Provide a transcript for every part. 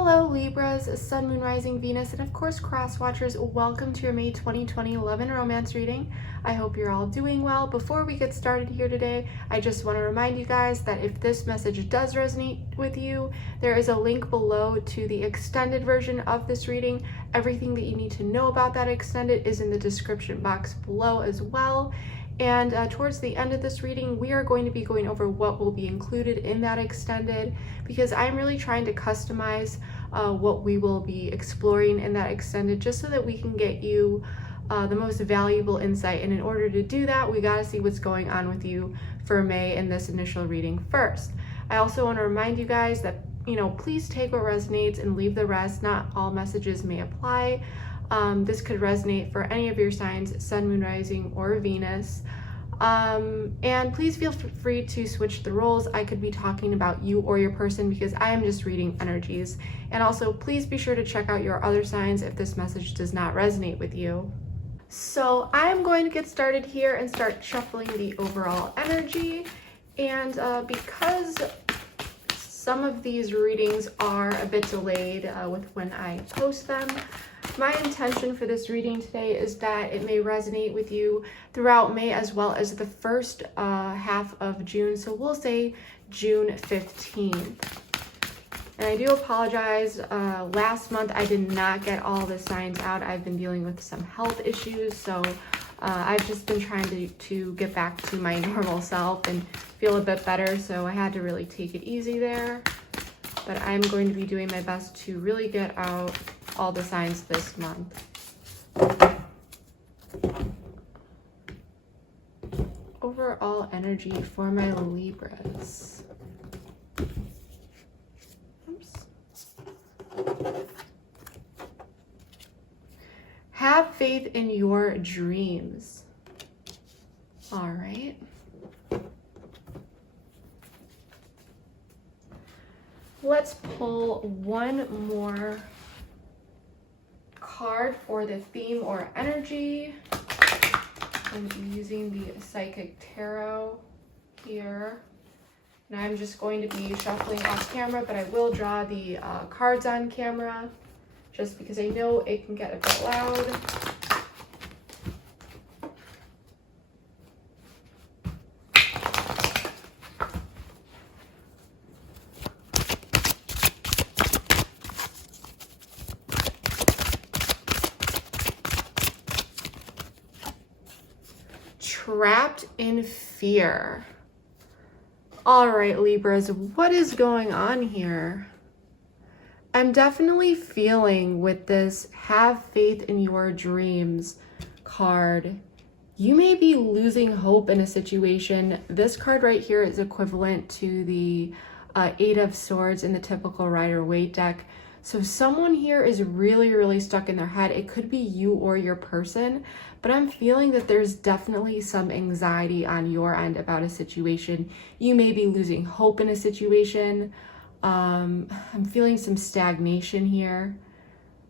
Hello Libras, Sun, Moon, Rising, Venus, and of course Cross Watchers. Welcome to your May 2020 Love and Romance reading. I hope you're all doing well. Before we get started here today, I just want to remind you guys that if this message does resonate with you, there is a link below to the extended version of this reading. Everything that you need to know about that extended is in the description box below as well. And towards the end of this reading, we are going to be going over what will be included in that extended, because I'm really trying to customize what we will be exploring in that extended, just so that we can get you the most valuable insight. And in order to do that, we got to see what's going on with you for May in this initial reading first. I also want to remind you guys that, please take what resonates and leave the rest. Not all messages may apply. This could resonate for any of your signs, Sun, Moon, Rising, or Venus. And please feel free to switch the roles. I could be talking about you or your person because I am just reading energies. And also, please be sure to check out your other signs if this message does not resonate with you. So I'm going to get started here and start shuffling the overall energy. And because some of these readings are a bit delayed with when I post them, my intention for this reading today is that it may resonate with you throughout May as well as the first half of June. So we'll say June 15th. And I do apologize. Last month I did not get all the signs out. I've been dealing with some health issues. So I've just been trying to get back to my normal self and feel a bit better. So I had to really take it easy there. But I'm going to be doing my best to really get out all the signs this month. Overall energy for my Libras. Oops. Have faith in your dreams. All right. Let's pull one more card for the theme or energy. I'm using the Psychic Tarot here. And I'm just going to be shuffling off camera, but I will draw the cards on camera just because I know it can get a bit loud. Trapped in fear. All right, Libras, what is going on here? I'm definitely feeling with this have faith in your dreams card, you may be losing hope in a situation. This card right here is equivalent to the Eight of Swords in the typical Rider-Waite deck. So someone here is really stuck in their head. It could be you or your person, but I'm feeling that there's definitely some anxiety on your end about a situation. You may be losing hope in a situation. I'm feeling some stagnation here.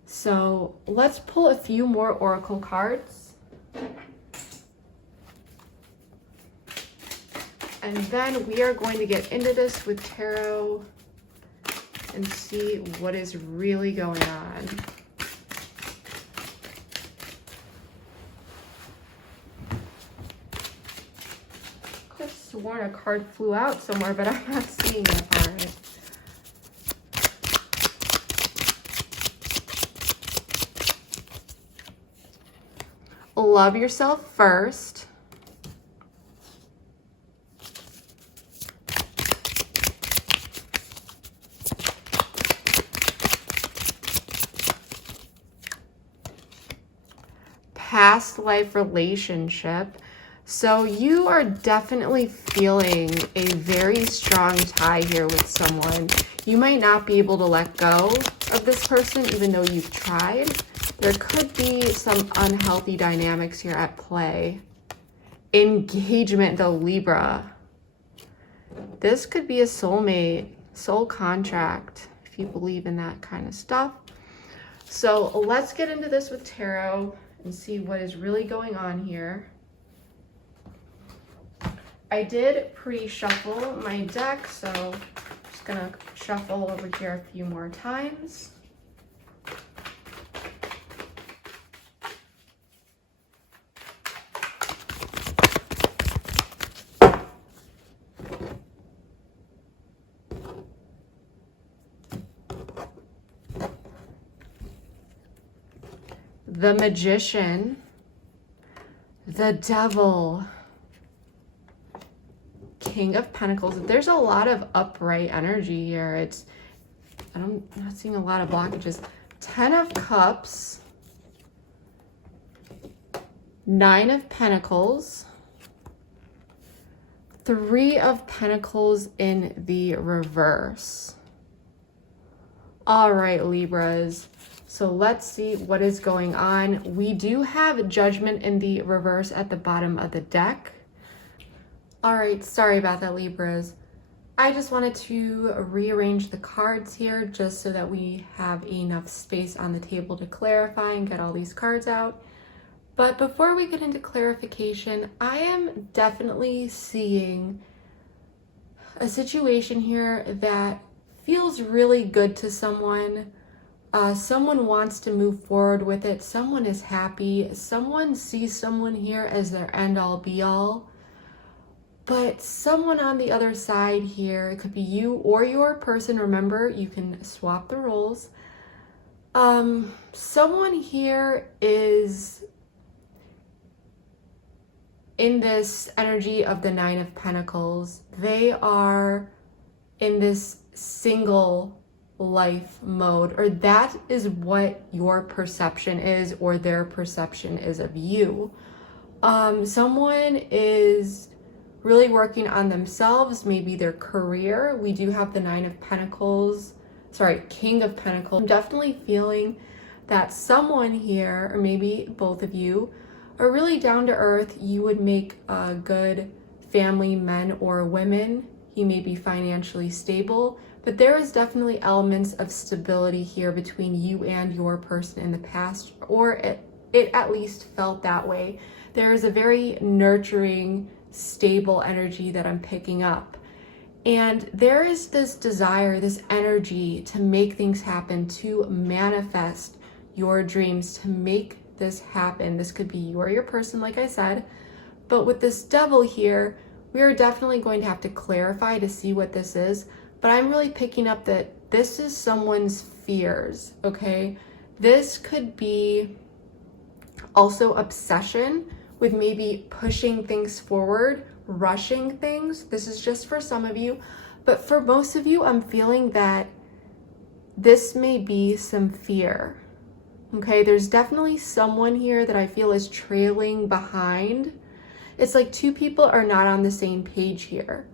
So let's pull a few more oracle cards. And then we are going to get into this with tarot and see what is really going on. I could have sworn a card flew out somewhere, but I'm not seeing it. All right. Love yourself first. Past life relationship. So you are definitely feeling a very strong tie here with someone. You might not be able to let go of this person even though you've tried. There could be some unhealthy dynamics here at play. Engagement, the Libra. This could be a soulmate, soul contract, if you believe in that kind of stuff. So let's get into this with tarot and see what is really going on here. I did pre-shuffle my deck, so just gonna shuffle over here a few more times. The Magician, the Devil, King of Pentacles. There's a lot of upright energy here. I'm not seeing a lot of blockages. 10 of Cups, 9 of Pentacles, 3 of Pentacles in the reverse. All right, Libras. So let's see what is going on. We do have Judgment in the reverse at the bottom of the deck. All right, sorry about that, Libras. I just wanted to rearrange the cards here just so that we have enough space on the table to clarify and get all these cards out. But before we get into clarification, I am definitely seeing a situation here that feels really good to someone. Someone wants to move forward with it. Someone is happy. Someone sees someone here as their end-all be-all. But someone on the other side here, it could be you or your person. Remember, you can swap the roles. Someone here is in this energy of the 9 of Pentacles. They are in this single life mode, or that is what your perception is, or their perception is of you. Someone is really working on themselves, maybe their career. We do have the 9 of Pentacles, sorry, King of Pentacles. I'm definitely feeling that someone here, or maybe both of you, are really down to earth. You would make a good family, men or women. You may be financially stable, but there is definitely elements of stability here between you and your person in the past, or it at least felt that way. There is a very nurturing, stable energy that I'm picking up. And there is this desire, this energy to make things happen, to manifest your dreams, to make this happen. This could be you or your person, like I said. But with this Devil here, we are definitely going to have to clarify to see what this is. But I'm really picking up that this is someone's fears, okay? This could be also obsession with maybe pushing things forward, rushing things. This is just for some of you. But for most of you, I'm feeling that this may be some fear, okay? There's definitely someone here that I feel is trailing behind. It's like two people are not on the same page here.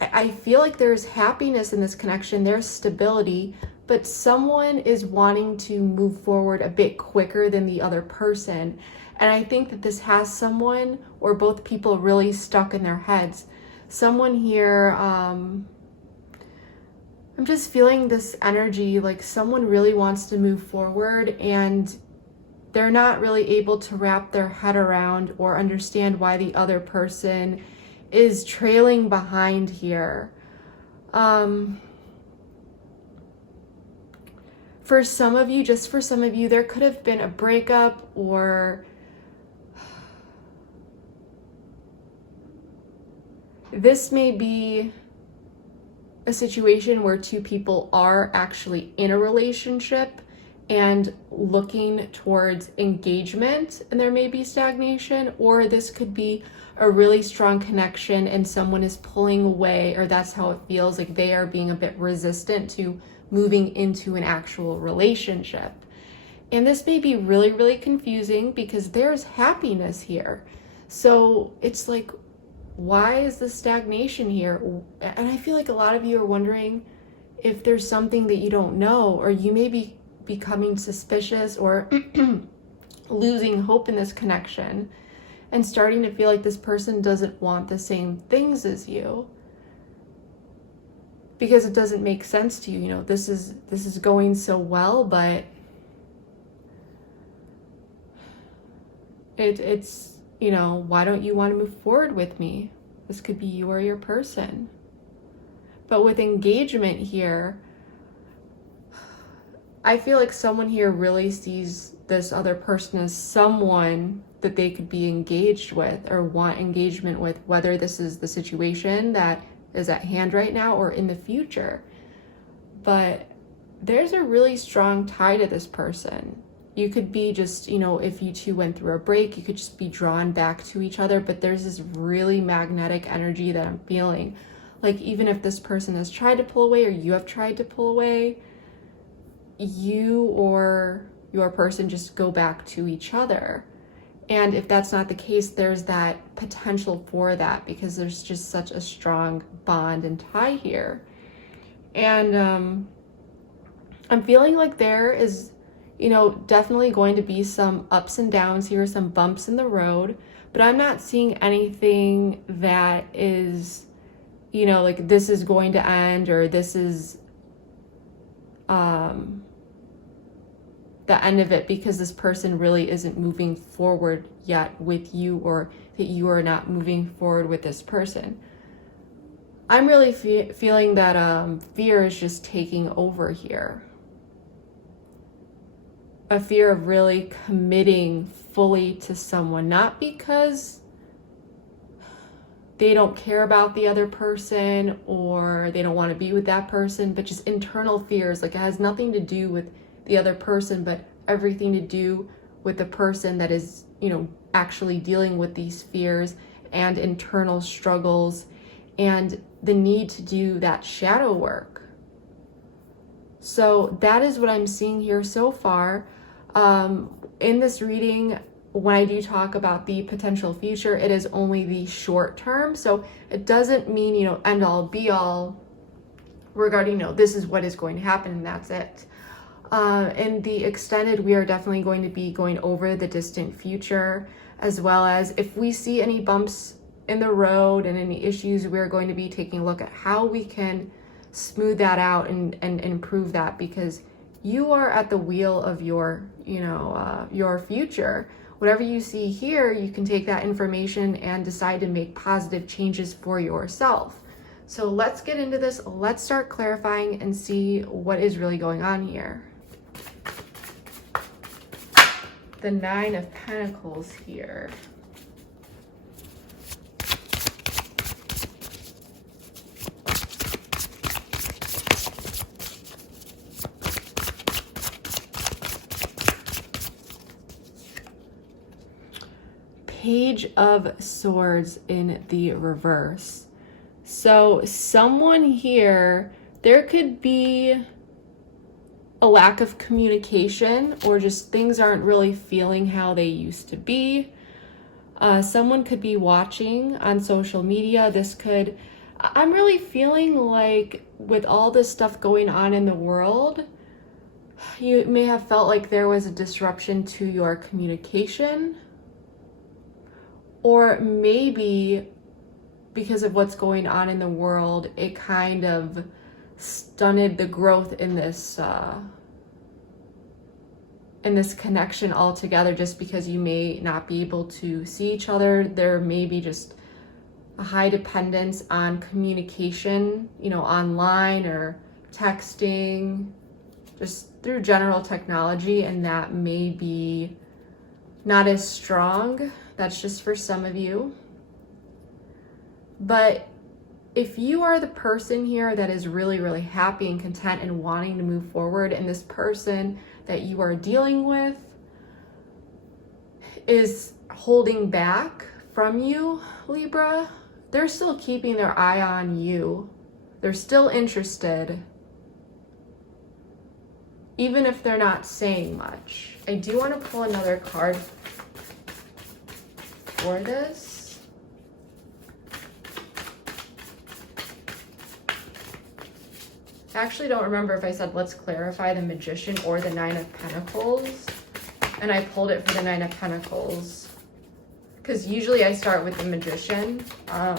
I feel like there's happiness in this connection, there's stability, but someone is wanting to move forward a bit quicker than the other person. And I think that this has someone or both people really stuck in their heads. Someone here, I'm just feeling this energy, like someone really wants to move forward and they're not really able to wrap their head around or understand why the other person is trailing behind here. For some of you, just for some of you, there could have been a breakup, or this may be a situation where two people are actually in a relationship and looking towards engagement, and there may be stagnation, or this could be a really strong connection and someone is pulling away, or that's how it feels, like they are being a bit resistant to moving into an actual relationship. And this may be really, really confusing because there's happiness here. So it's like, why is the stagnation here? And I feel like a lot of you are wondering if there's something that you don't know, or you may be becoming suspicious or losing hope in this connection and starting to feel like this person doesn't want the same things as you because it doesn't make sense to you. You know, this is going so well, but it's, you know, why don't you want to move forward with me? This could be you or your person. But with engagement here, I feel like someone here really sees this other person as someone that they could be engaged with or want engagement with, whether this is the situation that is at hand right now or in the future. But there's a really strong tie to this person. You could be just, you know, if you two went through a break, you could just be drawn back to each other, but there's this really magnetic energy that I'm feeling. Like, even if this person has tried to pull away or you have tried to pull away, you or your person just go back to each other. And if that's not the case, there's that potential for that, because there's just such a strong bond and tie here. And I'm feeling like there is, you know, definitely going to be some ups and downs here, some bumps in the road, but I'm not seeing anything that is, you know, like this is going to end or this is the end of it, because this person really isn't moving forward yet with you, or that you are not moving forward with this person. I'm really feeling that fear is just taking over here. A fear of really committing fully to someone, not because they don't care about the other person or they don't want to be with that person, but just internal fears. Like, it has nothing to do with the other person, but everything to do with the person that is, you know, actually dealing with these fears and internal struggles and the need to do that shadow work. So that is what I'm seeing here so far. In this reading, when I do talk about the potential future, it is only the short term. So it doesn't mean, you know, end all be all regarding, you know, this is what is going to happen and that's it. In the extended, we are definitely going to be going over the distant future, as well as if we see any bumps in the road and any issues, we're going to be taking a look at how we can smooth that out and improve that, because you are at the wheel of your, you know, your future. Whatever you see here, you can take that information and decide to make positive changes for yourself. So let's get into this. Let's start clarifying and see what is really going on here. The Nine of Pentacles here. Page of Swords in the reverse. So someone here, there could be a lack of communication, or just things aren't really feeling how they used to be. Someone could be watching on social media. I'm really feeling like with all this stuff going on in the world, you may have felt like there was a disruption to your communication, or maybe because of what's going on in the world, it kind of stunted the growth in this connection altogether, just because you may not be able to see each other. There may be just a high dependence on communication, you know, online or texting, just through general technology, and that may be not as strong. That's just for some of you. But if you are the person here that is really, really happy and content and wanting to move forward, and this person that you are dealing with is holding back from you, Libra, they're still keeping their eye on you. They're still interested, even if they're not saying much. I do want to pull another card for this. I actually don't remember if I said let's clarify the Magician or the Nine of Pentacles, and I pulled it for the Nine of Pentacles because usually I start with the Magician, or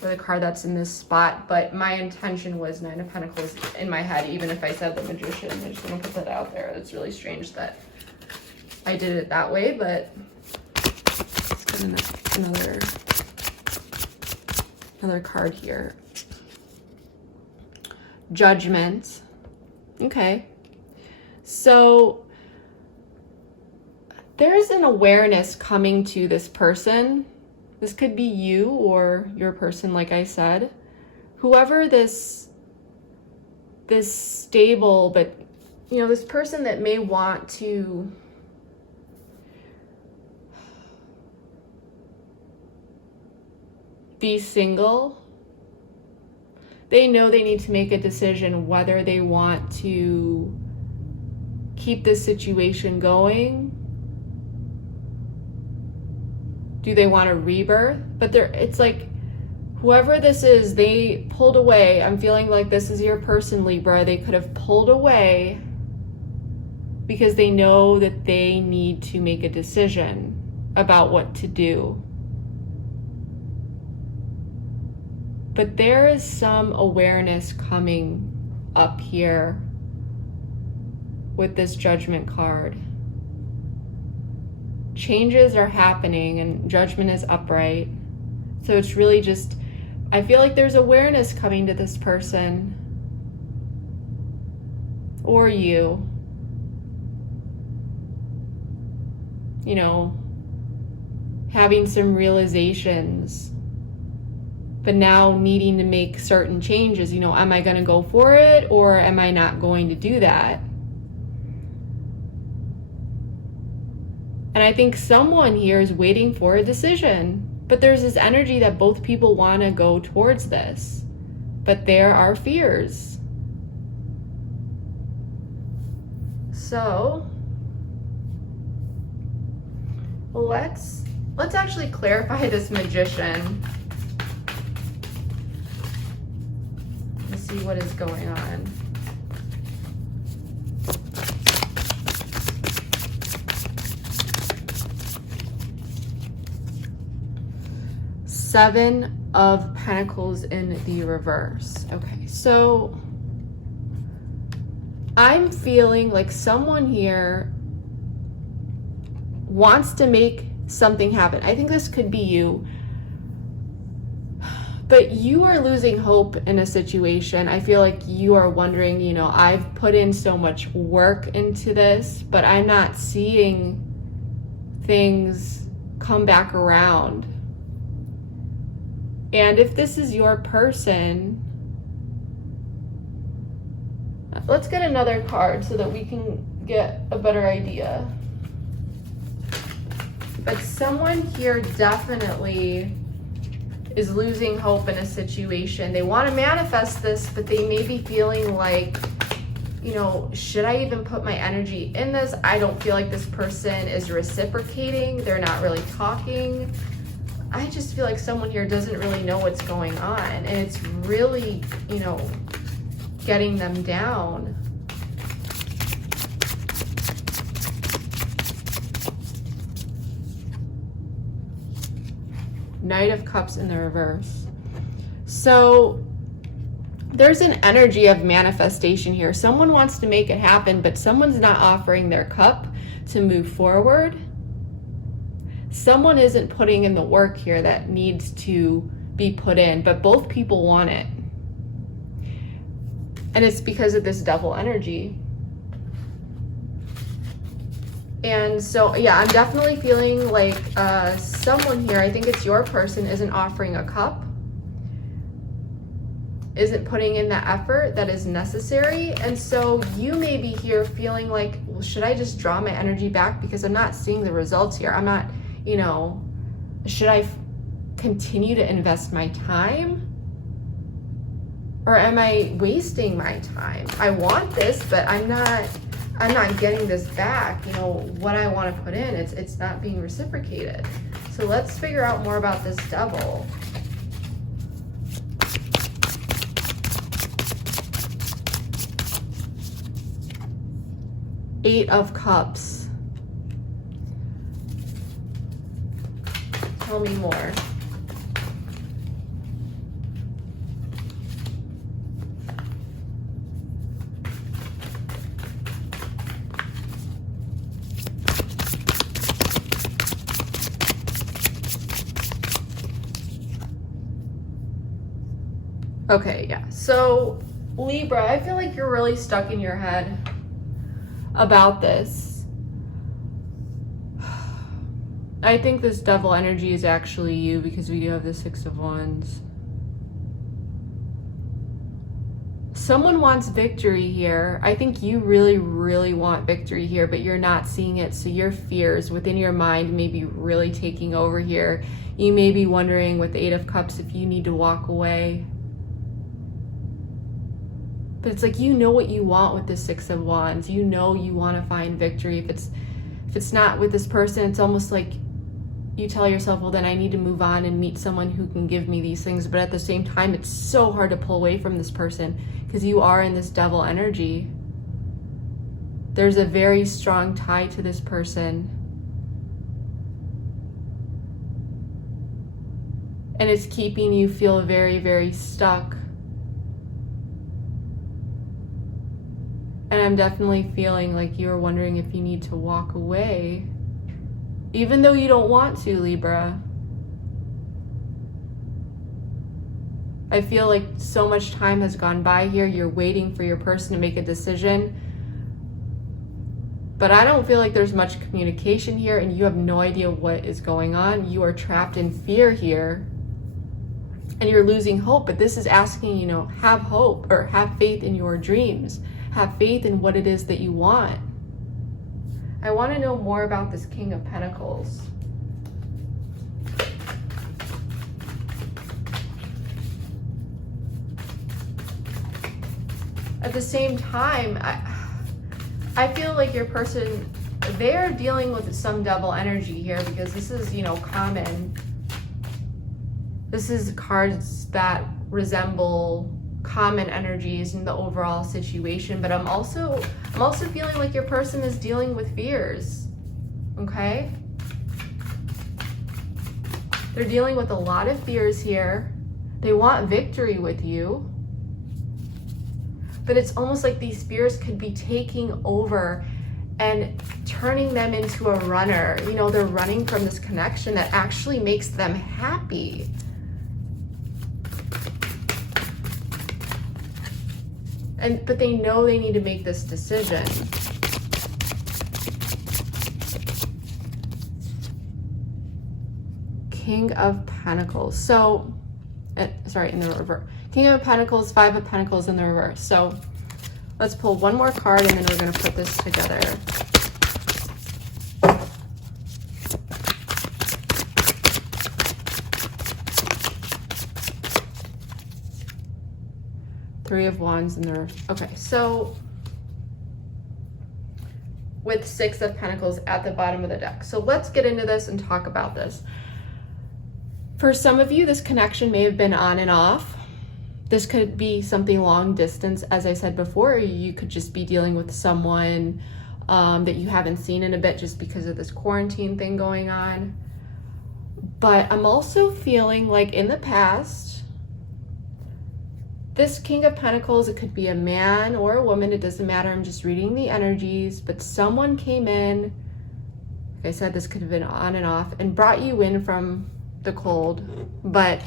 the card that's in this spot, but my intention was Nine of Pentacles in my head, even if I said the Magician. I just want to put that out there. It's really strange that I did it that way, but let's get another card here. Judgment. Okay. So there's an awareness coming to this person. This could be you or your person, like I said. Whoever this stable, but this person that may want to be single, they know they need to make a decision whether they want to keep this situation going. Do they want a rebirth? But it's like, whoever this is, they pulled away. I'm feeling like this is your person, Libra. They could have pulled away because they know that they need to make a decision about what to do. But there is some awareness coming up here with this Judgment card. Changes are happening and Judgment is upright. So it's really just, I feel like there's awareness coming to this person or you. Having some realizations, but now needing to make certain changes. Am I going to go for it or am I not going to do that? And I think someone here is waiting for a decision, but there's this energy that both people want to go towards this, but there are fears. So let's actually clarify this Magician. Let's see what is going on. Seven of Pentacles in the reverse. Okay, so I'm feeling like someone here wants to make something happen. I think this could be you, but you are losing hope in a situation. I feel like you are wondering, I've put in so much work into this, but I'm not seeing things come back around. And if this is your person, let's get another card so that we can get a better idea. But someone here definitely is losing hope in a situation. They want to manifest this, but they may be feeling like, should I even put my energy in this? I don't feel like this person is reciprocating. They're not really talking. I just feel like someone here doesn't really know what's going on, and it's really, getting them down. Knight of Cups in the reverse. So there's an energy of manifestation here. Someone wants to make it happen, but someone's not offering their cup to move forward. Someone isn't putting in the work here that needs to be put in, but both people want it. And it's because of this double energy. And so, yeah, I'm definitely feeling like someone here, I think it's your person, isn't offering a cup, isn't putting in the effort that is necessary. And so you may be here feeling like, well, should I just draw my energy back because I'm not seeing the results here? I'm not, should I continue to invest my time? Or am I wasting my time? I want this, but I'm not getting this back. What I want to put in, it's not being reciprocated. So let's figure out more about this Devil. Eight of Cups. Tell me more. Okay, yeah. So Libra, I feel like you're really stuck in your head about this. I think this devil energy is actually you, because we do have the Six of Wands. Someone wants victory here. I think you really, really want victory here, but you're not seeing it. So your fears within your mind may be really taking over here. You may be wondering with the Eight of Cups if you need to walk away. But it's like, you know what you want with the Six of Wands. You know you want to find victory. If it's not with this person, it's almost like you tell yourself, well, then I need to move on and meet someone who can give me these things. But at the same time, it's so hard to pull away from this person because you are in this devil energy. There's a very strong tie to this person. And it's keeping you feel very, very stuck. And I'm definitely feeling like you're wondering if you need to walk away, even though you don't want to, Libra. I feel like so much time has gone by here. You're waiting for your person to make a decision. But I don't feel like there's much communication here, and you have no idea what is going on. You are trapped in fear here, and you're losing hope. But this is asking, you know, have hope, or have faith in your dreams. Have faith in what it is that you want. I want to know more about this King of Pentacles. At the same time, I feel like your person, they're dealing with some devil energy here, because this is, you know, common. This is cards that resemble common energies in the overall situation, but I'm also feeling like your person is dealing with fears. Okay? They're dealing with a lot of fears here. They want victory with you. But it's almost like these fears could be taking over and turning them into a runner. You know, they're running from this connection that actually makes them happy. But they know they need to make this decision. King of Pentacles. So, sorry, in the reverse. King of Pentacles, Five of Pentacles in the reverse. So let's pull one more card, and then we're going to put this together. Three of Wands in the reverse. Okay, so with Six of Pentacles at the bottom of the deck. So let's get into this and talk about this. For some of you, this connection may have been on and off. This could be something long distance, as I said before. You could just be dealing with someone that you haven't seen in a bit just because of this quarantine thing going on. But I'm also feeling like in the past, this King of Pentacles, it could be a man or a woman, it doesn't matter. I'm just reading the energies, but someone came in, like I said, this could have been on and off, and brought you in from the cold. But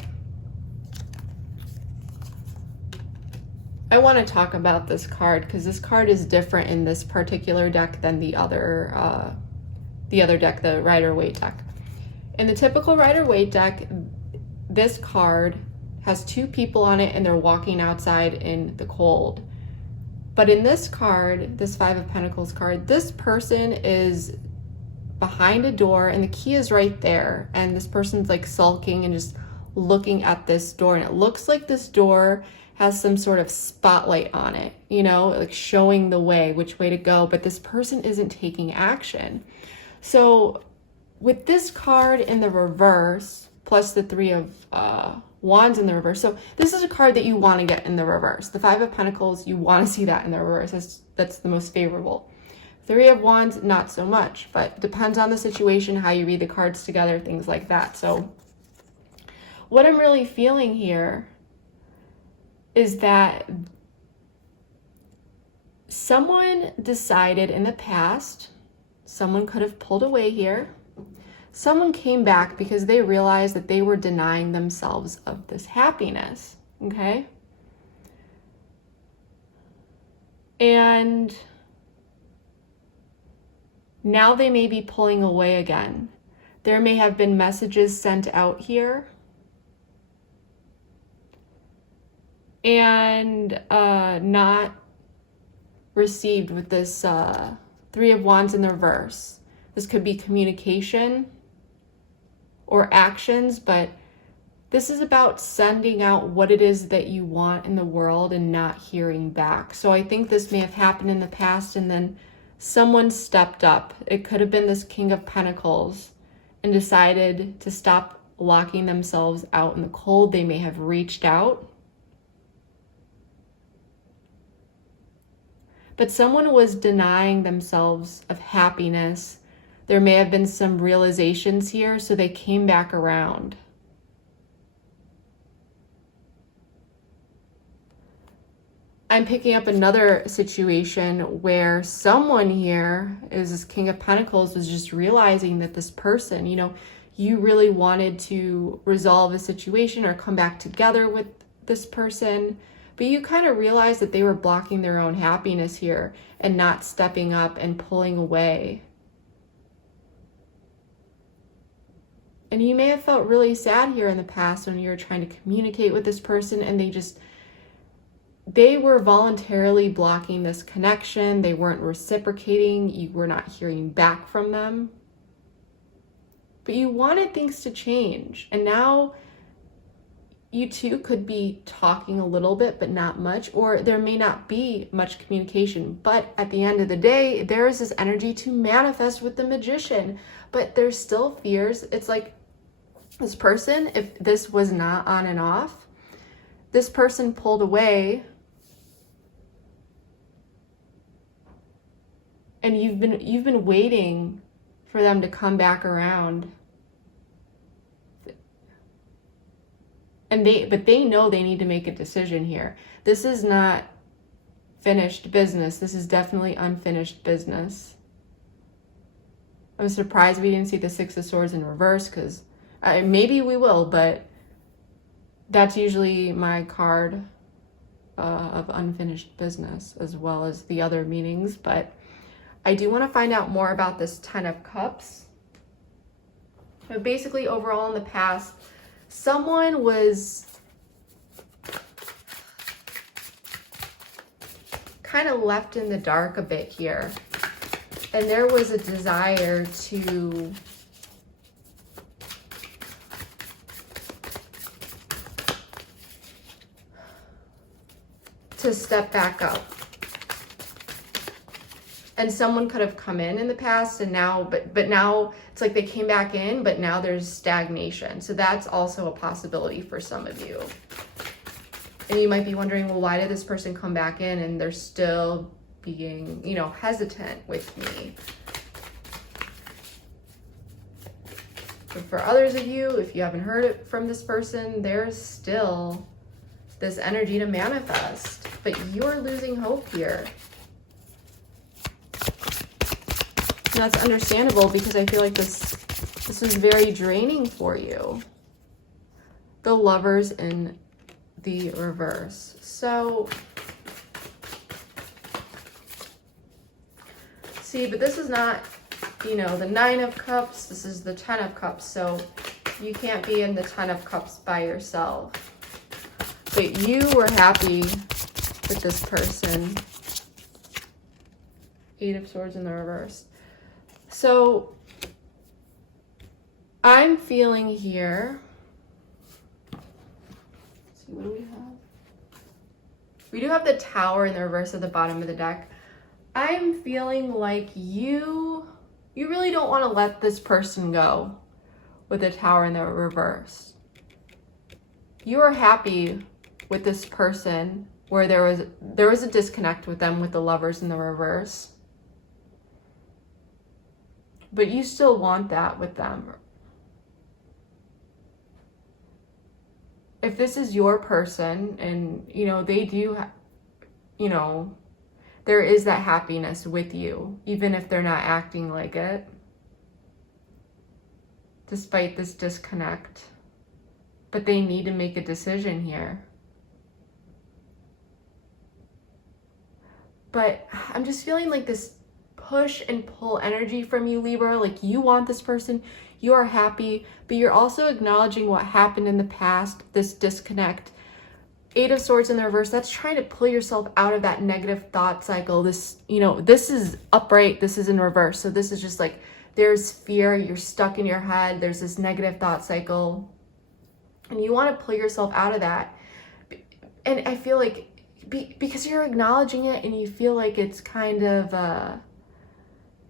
I want to talk about this card because this card is different in this particular deck than the other deck, the Rider-Waite deck. In the typical Rider-Waite deck, this card has two people on it and they're walking outside in the cold. But in this card, this Five of Pentacles card, this person is behind a door and the key is right there. And this person's like sulking and just looking at this door. And it looks like this door has some sort of spotlight on it, you know, like showing the way, which way to go. But this person isn't taking action. So with this card in the reverse, plus the Three of Wands in the reverse. So this is a card that you want to get in the reverse. The Five of Pentacles, you want to see that in the reverse. That's the most favorable. Three of Wands, not so much, but depends on the situation, how you read the cards together, things like that. So what I'm really feeling here is that someone decided in the past, someone could have pulled away here. Someone came back because they realized that they were denying themselves of this happiness, okay? And now they may be pulling away again. There may have been messages sent out here and not received with this Three of Wands in the reverse. This could be communication or actions, but this is about sending out what it is that you want in the world and not hearing back. So I think this may have happened in the past and then someone stepped up. It could have been this King of Pentacles and decided to stop locking themselves out in the cold. They may have reached out. But someone was denying themselves of happiness. There may have been some realizations here, so they came back around. I'm picking up another situation where someone here, is this King of Pentacles, was just realizing that this person, you know, you really wanted to resolve a situation or come back together with this person, but you kind of realized that they were blocking their own happiness here and not stepping up and pulling away. And you may have felt really sad here in the past when you were trying to communicate with this person and they were voluntarily blocking this connection. They weren't reciprocating. You were not hearing back from them. But you wanted things to change. And now you two could be talking a little bit, but not much, or there may not be much communication. But at the end of the day, there is this energy to manifest with the Magician, but there's still fears. It's like this person, if this was not on and off, this person pulled away and you've been waiting for them to come back around. But they know they need to make a decision here. This is not finished business. This is definitely unfinished business. I'm surprised we didn't see the Six of Swords in reverse, because maybe we will, but that's usually my card of unfinished business, as well as the other meanings. But I do want to find out more about this Ten of Cups. But basically, overall in the past, someone was kind of left in the dark a bit here. And there was a desire to step back up. And someone could have come in the past and now, but now it's like they came back in, but now there's stagnation. So that's also a possibility for some of you. And you might be wondering, well, why did this person come back in and they're still being, you know, hesitant with me? But for others of you, if you haven't heard it from this person, there's still this energy to manifest, but you're losing hope here. And that's understandable, because I feel like this is very draining for you. The Lovers in the reverse. So, see, but this is not, you know, the Nine of Cups. This is the Ten of Cups. So you can't be in the Ten of Cups by yourself. But you were happy with this person. Eight of Swords in the reverse. So I'm feeling here. Let's see, what do we have? We do have the Tower in the reverse at the bottom of the deck. I'm feeling like you really don't want to let this person go with the Tower in the reverse. You are happy with this person where there was a disconnect with them with the Lovers in the reverse. But you still want that with them. If this is your person and, you know, they do, you know, there is that happiness with you, even if they're not acting like it, despite this disconnect. But they need to make a decision here. but I'm just feeling like this push and pull energy from you, Libra. Like you want this person, you are happy, but you're also acknowledging what happened in the past, this disconnect. 8 of Swords in the reverse, that's trying to pull yourself out of that negative thought cycle. This, you know, this is upright, this is in reverse. So this is just like, there's fear, you're stuck in your head, there's this negative thought cycle, and you want to pull yourself out of that. And I feel like because you're acknowledging it and you feel like it's kind of,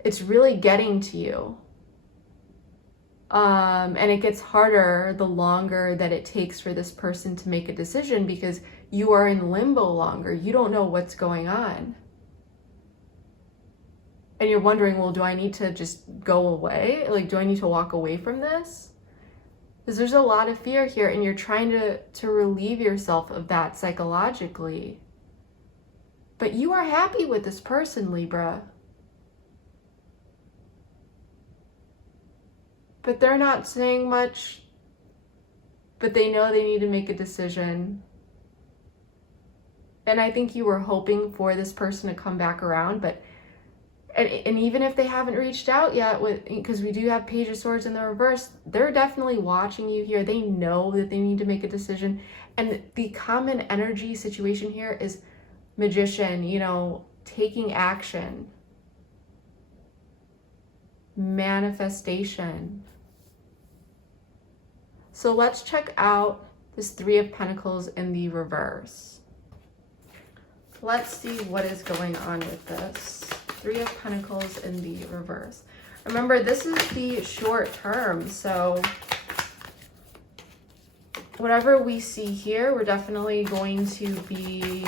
it's really getting to you. And it gets harder the longer that it takes for this person to make a decision, because you are in limbo longer. You don't know what's going on. And you're wondering, well, do I need to just go away? Like, do I need to walk away from this? Because there's a lot of fear here, and you're trying to relieve yourself of that psychologically. But you are happy with this person, Libra. But they're not saying much, but they know they need to make a decision. And I think you were hoping for this person to come back around, but and even if they haven't reached out yet, because we do have Page of Swords in the reverse, they're definitely watching you here. They know that they need to make a decision. And the common energy situation here is Magician, you know, taking action, manifestation. So let's check out this 3 of Pentacles in the reverse. Let's see what is going on with this. 3 of Pentacles in the reverse. Remember, this is the short term, so whatever we see here, we're definitely going to be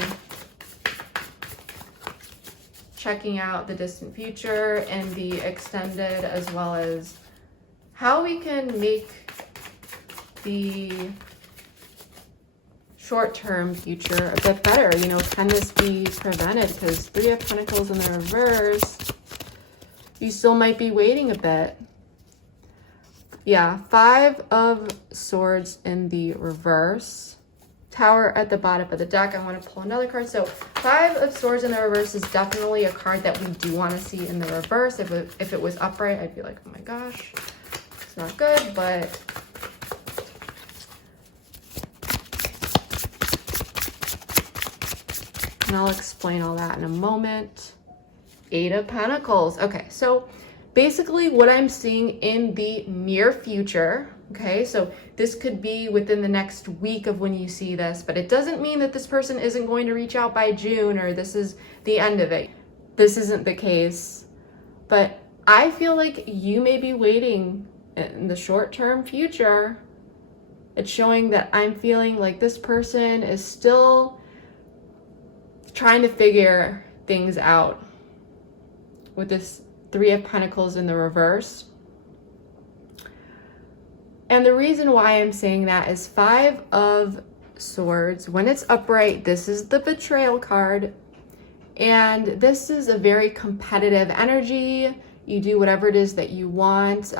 checking out the distant future and the extended, as well as how we can make the short-term future a bit better. You know, can this be prevented? Because 3 of Pentacles in the reverse, you still might be waiting a bit. Yeah, 5 of Swords in the reverse. Tower at the bottom of the deck. I want to pull another card. So 5 of Swords in the reverse is definitely a card that we do want to see in the reverse. If it was upright, I'd be like, oh my gosh, it's not good, but and I'll explain all that in a moment. 8 of Pentacles. Okay, so basically what I'm seeing in the near future, okay, so this could be within the next week of when you see this, but it doesn't mean that this person isn't going to reach out by June or this is the end of it. This isn't the case, but I feel like you may be waiting in the short-term future. It's showing that I'm feeling like this person is still trying to figure things out with this 3 of Pentacles in the reverse. And the reason why I'm saying that is 5 of Swords, when it's upright, this is the betrayal card. And this is a very competitive energy. You do whatever it is that you want,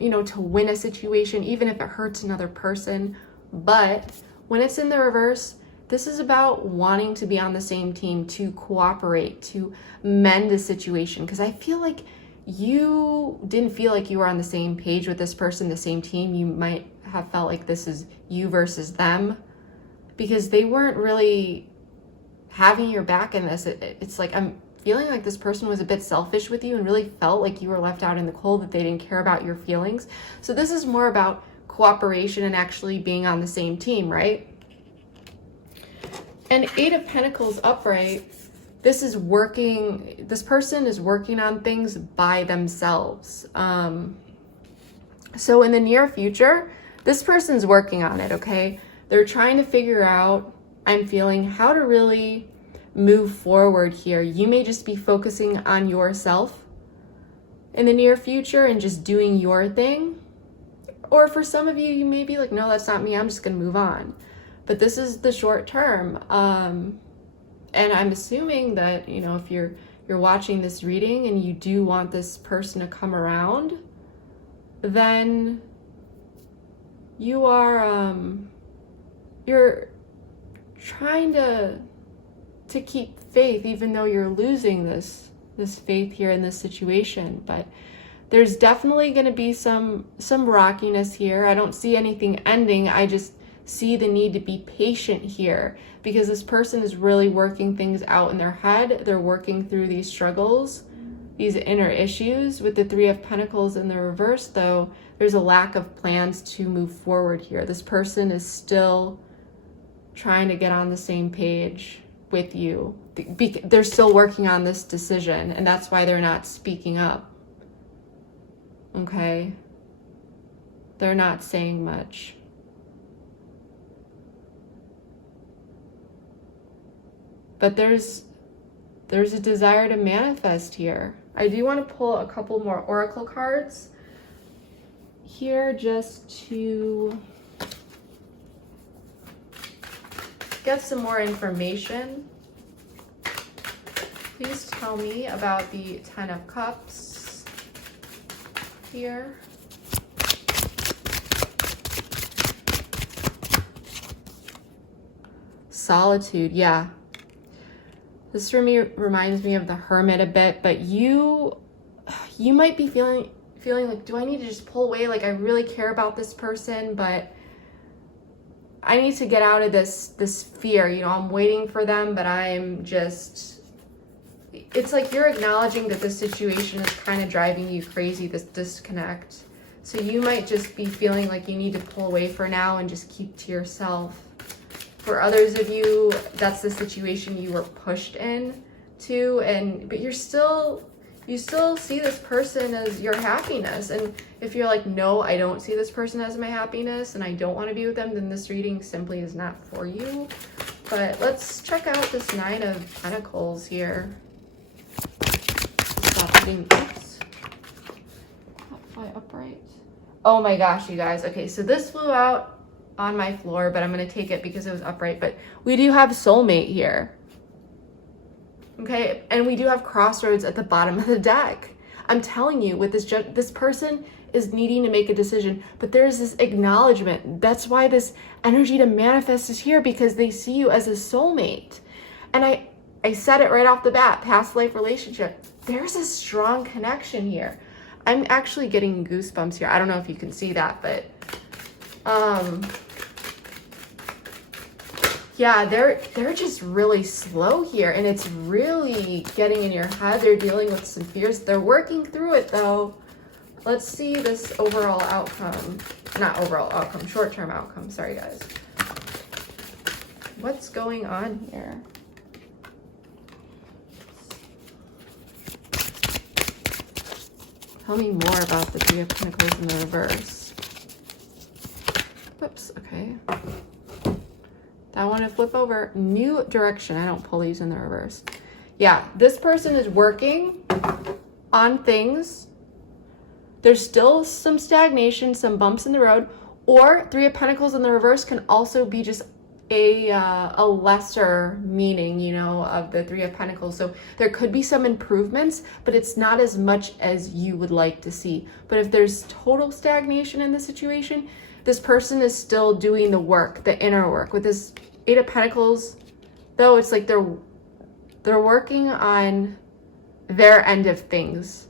you know, to win a situation, even if it hurts another person. But when it's in the reverse, this is about wanting to be on the same team, to cooperate, to mend the situation. Because I feel like you didn't feel like you were on the same page with this person, the same team. You might have felt like this is you versus them, because they weren't really having your back in this. It's like I'm feeling like this person was a bit selfish with you and really felt like you were left out in the cold, that they didn't care about your feelings. So this is more about cooperation and actually being on the same team, right? And 8 of Pentacles upright, this is working, this person is working on things by themselves. So in the near future, this person's working on it, okay? They're trying to figure out, I'm feeling, how to really move forward here. You may just be focusing on yourself in the near future and just doing your thing. Or for some of you, you may be like, no, that's not me, I'm just gonna move on. But this is the short term. And I'm assuming that, you know, if you're watching this reading and you do want this person to come around, then you are, you're trying to keep faith, even though you're losing this faith here in this situation. But there's definitely going to be some rockiness here. I don't see anything ending. I just see the need to be patient here, because this person is really working things out in their head. They're working through these struggles, these inner issues. With the Three of Pentacles in the reverse, though, there's a lack of plans to move forward here. This person is still trying to get on the same page with you. They're still working on this decision, and that's why they're not speaking up. Okay? They're not saying much. But there's a desire to manifest here. I do want to pull a couple more oracle cards here just to get some more information. Please tell me about the Ten of Cups here. Solitude, yeah. This for me reminds me of the Hermit a bit, but you might be feeling like, do I need to just pull away? Like, I really care about this person, but I need to get out of this fear. You know, I'm waiting for them, but I'm just, it's like you're acknowledging that this situation is kind of driving you crazy, this disconnect. So you might just be feeling like you need to pull away for now and just keep to yourself. For others of you, that's the situation you were pushed in to, but you still see this person as your happiness. And if you're like, no, I don't see this person as my happiness and I don't want to be with them, then this reading simply is not for you. But let's check out this Nine of Pentacles here. Stop hitting, oops. Not fly upright. Oh my gosh, you guys. Okay, so this flew out on my floor, but I'm going to take it because it was upright. But we do have soulmate here. Okay, and we do have crossroads at the bottom of the deck. I'm telling you, with this person is needing to make a decision, but there's this acknowledgement. That's why this energy to manifest is here, because they see you as a soulmate. And I said it right off the bat, past life relationship. There's a strong connection here. I'm actually getting goosebumps here. I don't know if you can see that, but yeah, they're just really slow here, and it's really getting in your head. They're dealing with some fears. They're working through it, though. Let's see this overall outcome. Not overall outcome, short-term outcome. Sorry, guys. What's going on here? Tell me more about the Three of Pentacles in the reverse. Whoops, okay. That one to flip over. New direction. I don't pull these in the reverse. Yeah, this person is working on things. There's still some stagnation, some bumps in the road. Or Three of Pentacles in the reverse can also be just a lesser meaning, you know, of the Three of Pentacles. So there could be some improvements, but it's not as much as you would like to see. But if there's total stagnation in the situation, this person is still doing the work, the inner work. With this Eight of Pentacles, though, it's like they're working on their end of things,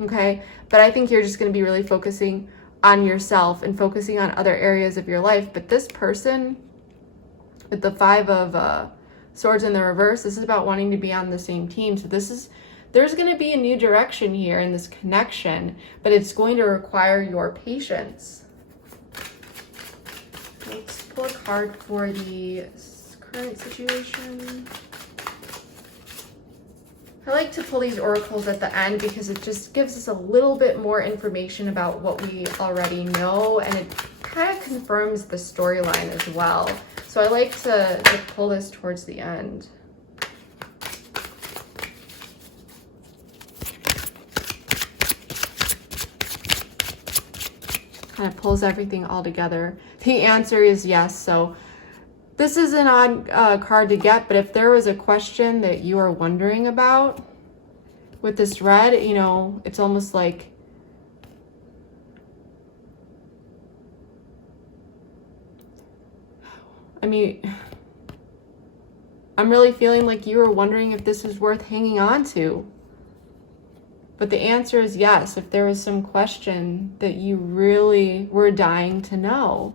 okay? But I think you're just going to be really focusing on yourself and focusing on other areas of your life. But this person, with the Five of Swords in the reverse, this is about wanting to be on the same team. So there's going to be a new direction here in this connection, but it's going to require your patience. Let's pull a card for the current situation. I like to pull these oracles at the end because it just gives us a little bit more information about what we already know, and it kind of confirms the storyline as well. So I like to pull this towards the end. Kind of pulls everything all together. The answer is yes. So this is an odd card to get, but if there was a question that you are wondering about with this red, you know, it's almost like I'm really feeling like you were wondering if this is worth hanging on to. But the answer is yes, if there was some question that you really were dying to know.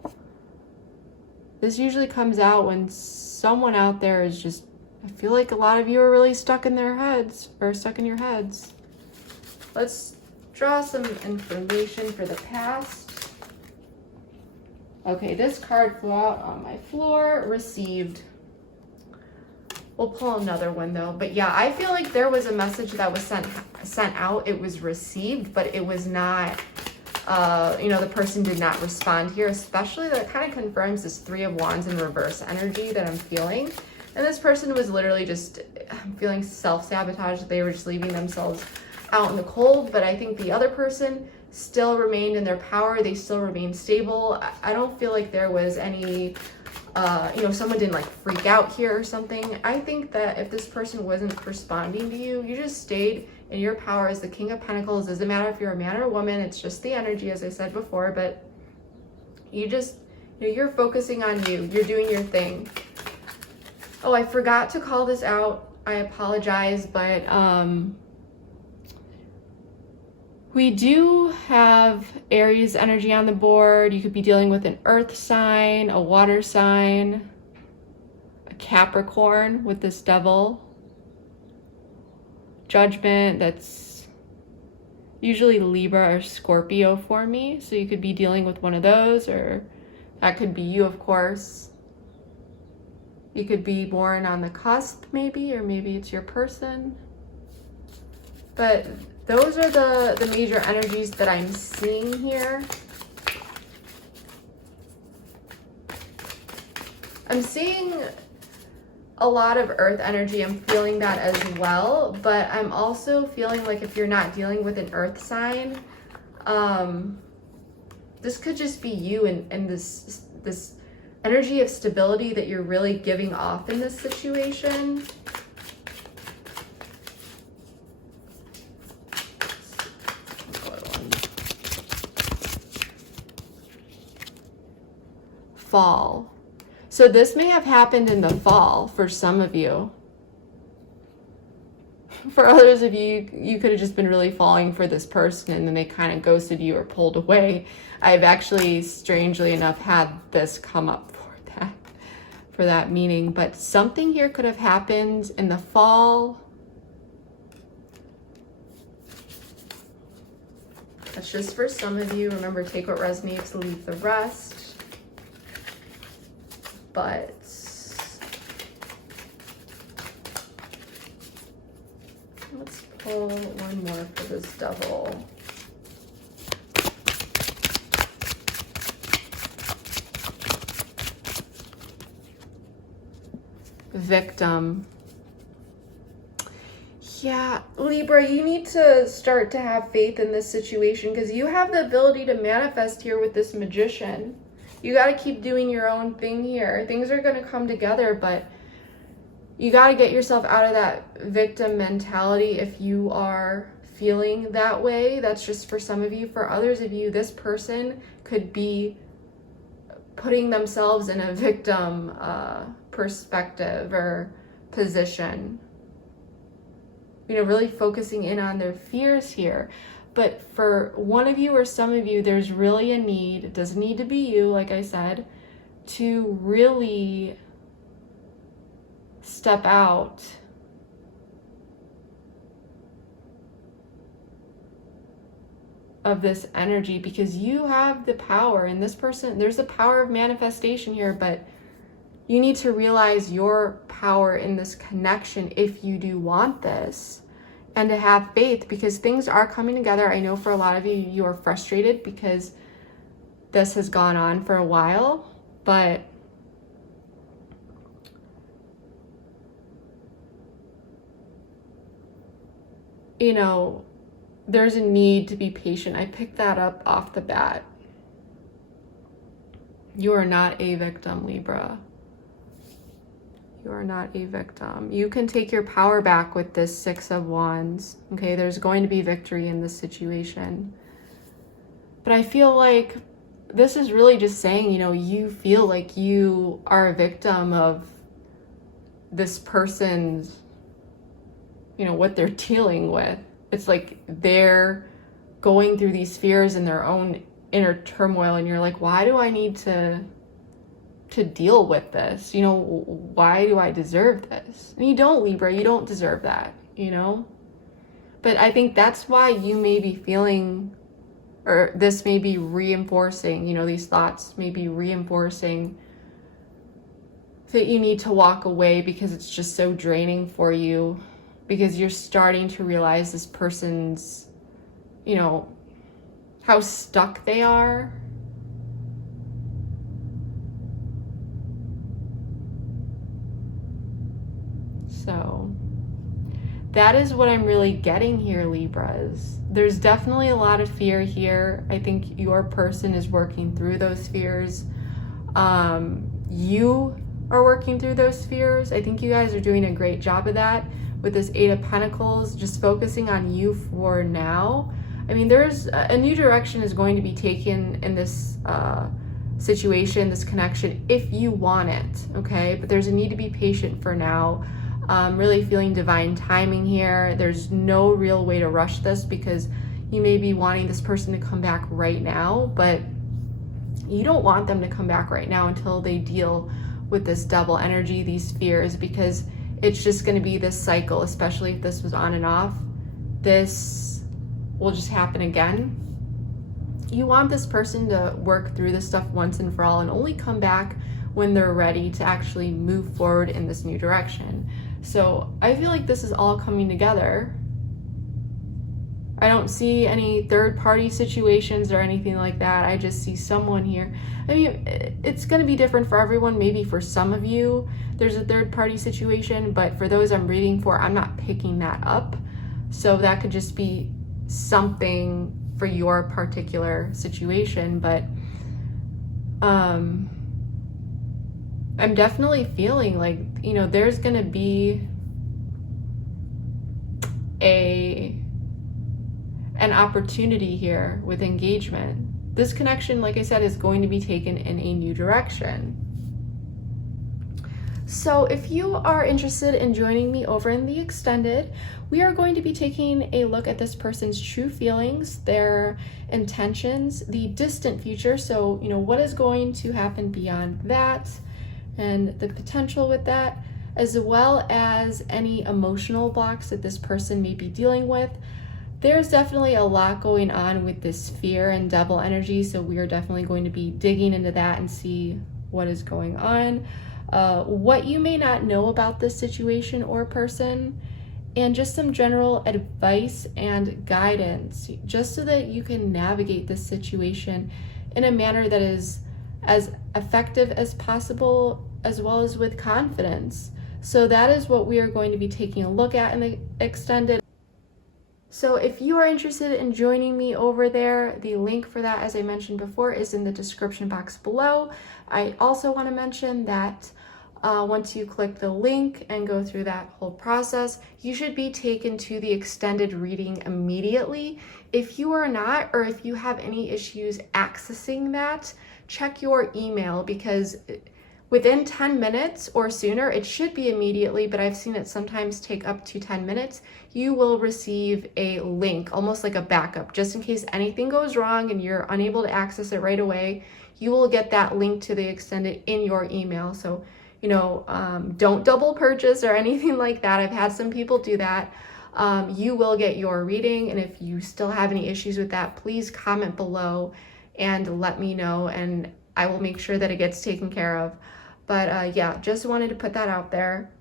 This usually comes out when someone out there is just, I feel like a lot of you are really stuck in their heads, or stuck in your heads. Let's draw some information for the past. Okay, this card flew out on my floor, received. We'll pull another one though. But yeah, I feel like there was a message that was sent out. It was received, but it was not, the person did not respond here, especially that kind of confirms this Three of Wands in reverse energy that I'm feeling. And this person was literally just feeling self-sabotage. They were just leaving themselves out in the cold. But I think the other person still remained in their power. They still remained stable. I don't feel like there was any, someone didn't like freak out here or something. I think that if this person wasn't responding to you, you just stayed in your power as the King of Pentacles. Doesn't matter if you're a man or a woman. It's just the energy, as I said before, but you just, you're focusing on you. You're doing your thing. Oh, I forgot to call this out. I apologize, but we do have Aries energy on the board. You could be dealing with an earth sign, a water sign, a Capricorn with this devil. Judgment, that's usually Libra or Scorpio for me. So you could be dealing with one of those, or that could be you, of course. You could be born on the cusp maybe, or maybe it's your person. But those are the major energies that I'm seeing here. I'm seeing a lot of earth energy. I'm feeling that as well, but I'm also feeling like if you're not dealing with an earth sign, this could just be you and this energy of stability that you're really giving off in this situation. Fall. So this may have happened in the fall for some of you. For others of you, you could have just been really falling for this person and then they kind of ghosted you or pulled away. I've actually, strangely enough, had this come up for that meaning, but something here could have happened in the fall. That's just for some of you. Remember, take what resonates, leave the rest. But let's pull one more for this devil. Victim. Yeah, Libra, you need to start to have faith in this situation because you have the ability to manifest here with this Magician. You got to keep doing your own thing here. Things are going to come together, but you got to get yourself out of that victim mentality if you are feeling that way. That's just for some of you. For others of you, this person could be putting themselves in a victim perspective or position. Really focusing in on their fears here. But for one of you or some of you, there's really a need, it doesn't need to be you, like I said, to really step out of this energy because you have the power. And this person, there's the power of manifestation here, but you need to realize your power in this connection if you do want this. And to have faith because things are coming together. I know for a lot of you, you are frustrated because this has gone on for a while, but there's a need to be patient. I picked that up off the bat. You are not a victim, Libra. You are not a victim. You can take your power back with this Six of Wands. Okay, there's going to be victory in this situation. But I feel like this is really just saying, you feel like you are a victim of this person's, what they're dealing with. It's like they're going through these fears in their own inner turmoil, and you're like, why do I need to deal with this? Why do I deserve this? And you don't, Libra, you don't deserve that, But I think that's why you may be feeling, or this may be reinforcing, these thoughts may be reinforcing that you need to walk away, because it's just so draining for you, because you're starting to realize this person's, how stuck they are. So that is what I'm really getting here, Libras. There's definitely a lot of fear here. I think your person is working through those fears. You are working through those fears. I think you guys are doing a great job of that with this Eight of Pentacles, just focusing on you for now. I mean, there's a new direction is going to be taken in this situation, this connection, if you want it, okay? But there's a need to be patient for now. Really feeling divine timing here. There's no real way to rush this, because you may be wanting this person to come back right now, but you don't want them to come back right now until they deal with this double energy, these fears, because it's just going to be this cycle, especially if this was on and off. This will just happen again. You want this person to work through this stuff once and for all, and only come back when they're ready to actually move forward in this new direction. So I feel like this is all coming together. I don't see any third-party situations or anything like that. I just see someone here. I mean, it's going to be different for everyone. Maybe for some of you, there's a third-party situation, but for those I'm reading for, I'm not picking that up. So that could just be something for your particular situation. But I'm definitely feeling like, there's going to be an opportunity here with engagement. This connection, like I said, is going to be taken in a new direction. So if you are interested in joining me over in the extended, we are going to be taking a look at this person's true feelings, their intentions, the distant future. So, what is going to happen beyond that, and the potential with that, as well as any emotional blocks that this person may be dealing with. There's definitely a lot going on with this fear and double energy, so we are definitely going to be digging into that and see what is going on, what you may not know about this situation or person, and just some general advice and guidance, just so that you can navigate this situation in a manner that is as effective as possible, as well as with confidence. So that is what we are going to be taking a look at in the extended. So if you are interested in joining me over there, the link for that, as I mentioned before, is in the description box below. I also want to mention that once you click the link and go through that whole process, you should be taken to the extended reading immediately. If you are not, or if you have any issues accessing that, check your email, because within 10 minutes or sooner, it should be immediately, but I've seen it sometimes take up to 10 minutes, you will receive a link, almost like a backup, just in case anything goes wrong and you're unable to access it right away. You will get that link to the extended in your email. So, don't double purchase or anything like that. I've had some people do that. You will get your reading, and if you still have any issues with that, please comment below and let me know, and I will make sure that it gets taken care of. But yeah, just wanted to put that out there.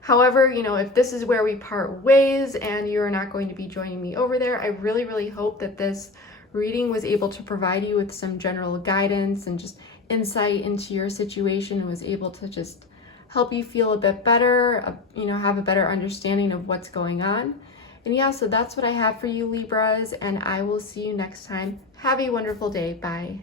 However, if this is where we part ways and you're not going to be joining me over there, I really, really hope that this reading was able to provide you with some general guidance and just insight into your situation, and was able to just help you feel a bit better, have a better understanding of what's going on. And yeah, so that's what I have for you, Libras, and I will see you next time. Have a wonderful day. Bye.